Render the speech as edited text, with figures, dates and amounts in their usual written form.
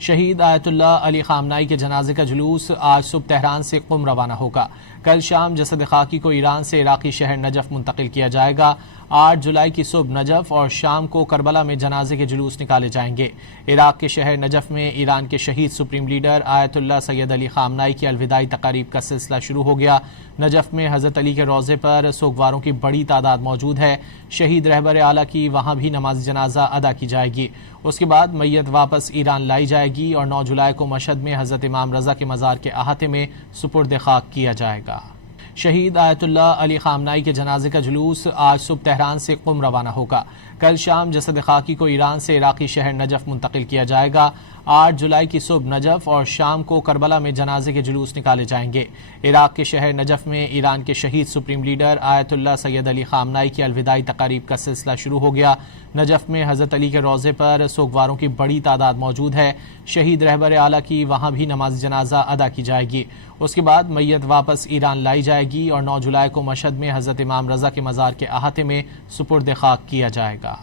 شہید آیت اللہ علی خامنائی کے جنازے کا جلوس آج صبح تہران سے قم روانہ ہوگا۔ کل شام جسد خاکی کو ایران سے عراقی شہر نجف منتقل کیا جائے گا۔ 8 جولائی کی صبح نجف اور شام کو کربلا میں جنازے کے جلوس نکالے جائیں گے۔ عراق کے شہر نجف میں ایران کے شہید سپریم لیڈر آیت اللہ سید علی خامنائی کی الوداعی تقاریب کا سلسلہ شروع ہو گیا۔ نجف میں حضرت علی کے روضے پر سوگواروں کی بڑی تعداد موجود ہے۔ شہید رہبر اعلیٰ کی وہاں بھی نماز جنازہ ادا کی جائے گی۔ اس کے بعد میت واپس ایران لائی جائے گی اور 9 جولائی کو مشہد میں حضرت امام رضا کے مزار کے احاطے میں سپرد خاک کیا جائے گا۔ شہید آیت اللہ علی خامنائی کے جنازے کا جلوس آج صبح تہران سے قم روانہ ہوگا۔ کل شام جسد خاکی کو ایران سے عراقی شہر نجف منتقل کیا جائے گا۔ 8 جولائی کی صبح نجف اور شام کو کربلا میں جنازے کے جلوس نکالے جائیں گے۔ عراق کے شہر نجف میں ایران کے شہید سپریم لیڈر آیت اللہ سید علی خامنائی کی الوداعی تقاریب کا سلسلہ شروع ہو گیا۔ نجف میں حضرت علی کے روضے پر سوگواروں کی بڑی تعداد موجود ہے۔ شہید رہبر اعلیٰ کی وہاں بھی نماز جنازہ ادا کی جائے گی۔ اس کے بعد میت واپس ایران لائی جائے گی اور 9 جولائی کو مشہد میں حضرت امام رضا کے مزار کے احاطے میں سپرد خاک کیا جائے گا۔